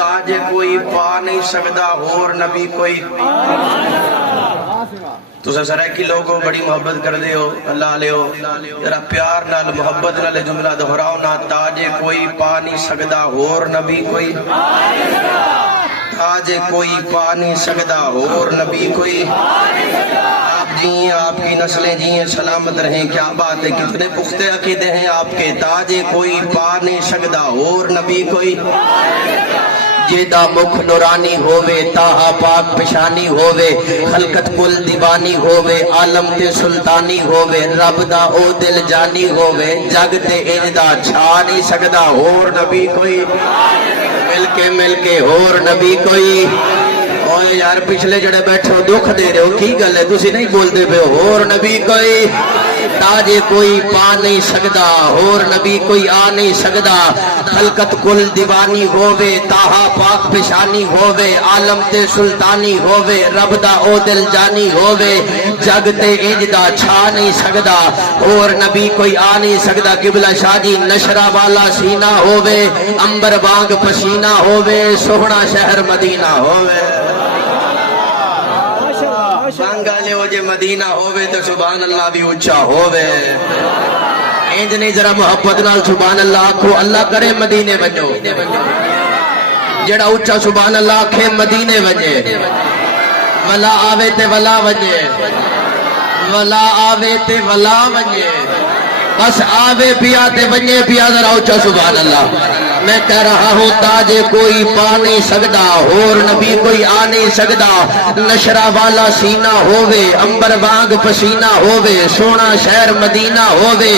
تاج کوئی پا نہیں سکدا اور نبی کوئی تو سرے کی لوگوں بڑی محبت کر دے ہو اللہ لے ہو ذرا پیار نال محبت نال جملہ دہراؤ نا تاج کوئی پا نہیں سکدا اور نبی کوئی تاج کوئی پا نہیں سکدا اور نبی کوئی آپ جیئیں آپ کی نسلیں جیئیں سلامت رہیں کیا بات ہے کتنے پختہ عقیدے ہیں آپ کے تاج کوئی پا نہیں سکدا اور نبی کوئی جیدہ مکھ نورانی ہووے تاہا پاک پشانی ہووے خلقت کل دیوانی ہووے عالم تے سلطانی ہووے رب دا او دل جانی ہووے جگ تے انجدہ چھا نہیں سکدا اور نبی کوئی مل کے اور نبی کوئی اوہ یار پچھلے جڑے بیٹھے ہو دکھ دے رہے ہو کی گل ہے تسی نہیں بول دے پہ اور نبی کوئی تاج کوئی پا نہیں سکدا اور نبی کوئی آ نہیں سکدا خلقت کل دیوانی ہووے تاہا پاک پشانی ہووے عالم تے سلطانی ہووے رب دا او دل جانی ہووے جگ تے انجدہ چھا نہیں سکدا اور نبی کوئی آ نہیں سکدا قبلہ شاہ جی نشرہ والا سینہ ہووے امبر وانگ پسینہ ہووے سوہنا شہر مدینہ ہووے بانگا لے ہو جے مدینہ ہووے تو سبحان اللہ بھی اچھا ہووے اینج نہیں ذرا محبت نال سبحان اللہ آکھو اللہ کرے مدینے بنو جڑا اچھا سبحان اللہ آکھے مدینے بنے ولا آوے تے ولا بنے ولا آوے تے ولا بنے بس آوے پیا تے بنے پیا ذرا اچھا سبحان اللہ میں کہہ رہا ہوں تاج کوئی پا نہیں سکدا اور نبی کوئی آ نہیں سکدا نشرہ والا سینہ ہووے امبر وانگ پسینہ ہووے سونا شہر مدینہ ہووے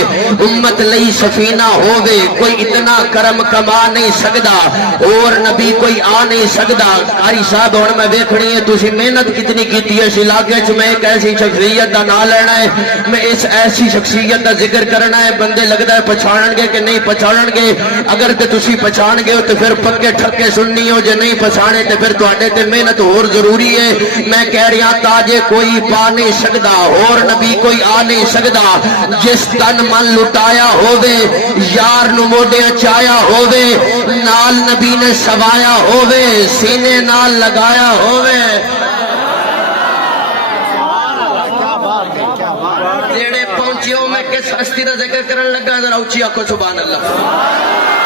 امت لئی سفینہ ہووے کوئی اتنا کرم کما نہیں سکدا اور نبی کوئی آ نہیں سکدا قاری صاحب ہن میں ویکھنی ہے تسی محنت کتنی کیتی ہے اس علاقے وچ میں ایک ایسی شخصیت دا نام لینا ہے میں اس ایسی شخصیت دا ذکر کرنا ہے بندے لگدا ہے پہچانن گے کہ نہیں پہچانن گے اگر تے تسی پہچان گئے ہو تو پھر پکے ٹھکے سننی ہو جو نہیں پہچانے تو پھر تواڈے تے محنت اور ضروری ہے میں کہہ رہا تاج کوئی پا نہیں سکدا اور نبی کوئی آ نہیں سکدا جس تن من لٹایا ہووے یار نو موڈے چایا ہووے نال نبی نے سوایا ہووے سینے نال لگایا ہووے جڑے پہنچیوں میں کس ہستی دا ذکر کرن لگا ذرا اونچی آکھو سبحان اللہ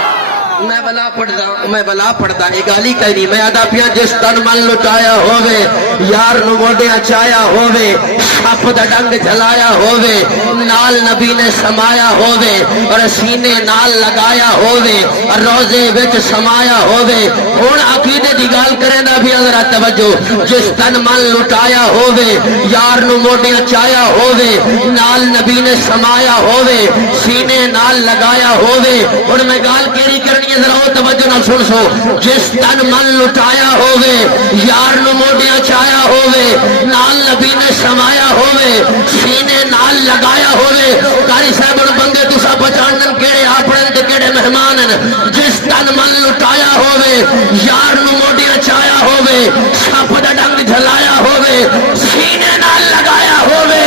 میں بلا پڑھتا ایک گالی کہہ نہیں میں ادا پیا جس تن من لٹایا ہووے یار نو موڈیاں چایا ہووے سپ دا ڈنگ جھلایا ہووے نال نبی نے سمایا ہووے اور سینے نال لگایا ہووے اور روزے وچ سمایا ہووے ہن عقیدے دی گل کرے دا بھی ذرا توجہ جس تن من لٹایا ہووے یار نو موڈیاں چایا ہووے نال نبی نے سمایا ہووے سینے نال لگایا ہووے ہن میں گل کیڑی کرنی ذرا وہ توجہ نہ سن سو جس تن من لٹایا ہووے یار نو موڈیاں چایا ہووے نال نبی نے سمایا ہووے سینے نال لگایا ہووے قاری صاحب بندے تسا پہچانن کیڑے اپنے تے کیڑے مہمان ہیں جس تن من لٹایا ہووے یار نو موڈیاں چایا ہووے سپ دا ڈنگ جھلایا ہووے سینے نال لگایا ہووے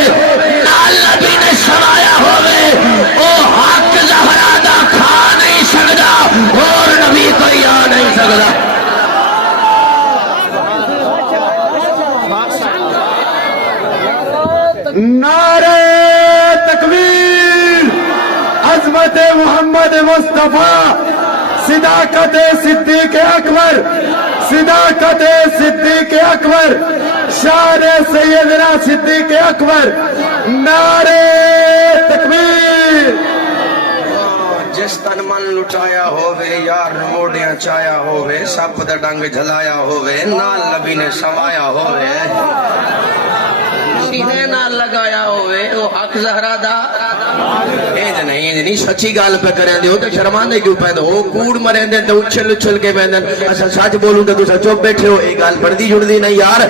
نال نبی نے سمایا ہووے او حق زہرا دا کھا نہیں سکدا اور نبی کوئی آ نہیں سکدا نعرہ تکبیر عظمت محمد مصطفیٰ صداقت صدیق اکبر صداقت صدیق اکبر شان سیدنا صدیق اکبر نعرہ تکبیر جس تن من لٹایا ہووے یار موڈیاں چایا ہووے سپ دا ڈنگ جھلایا ہووے نال نبی نے سمایا ہووے سینے نال لگایا ہووے او حق زہرا دا اینج نہیں سچی گل پہ کریں دے ہو تو شرماندے کیوں پہ دے ہو کوڑ مریں دے تو اچھل کے پہ دے اچھا سچ بولوں تو تسا چپ بیٹھے ہو ایک گل پڑھ دی جڑ دی نہیں یار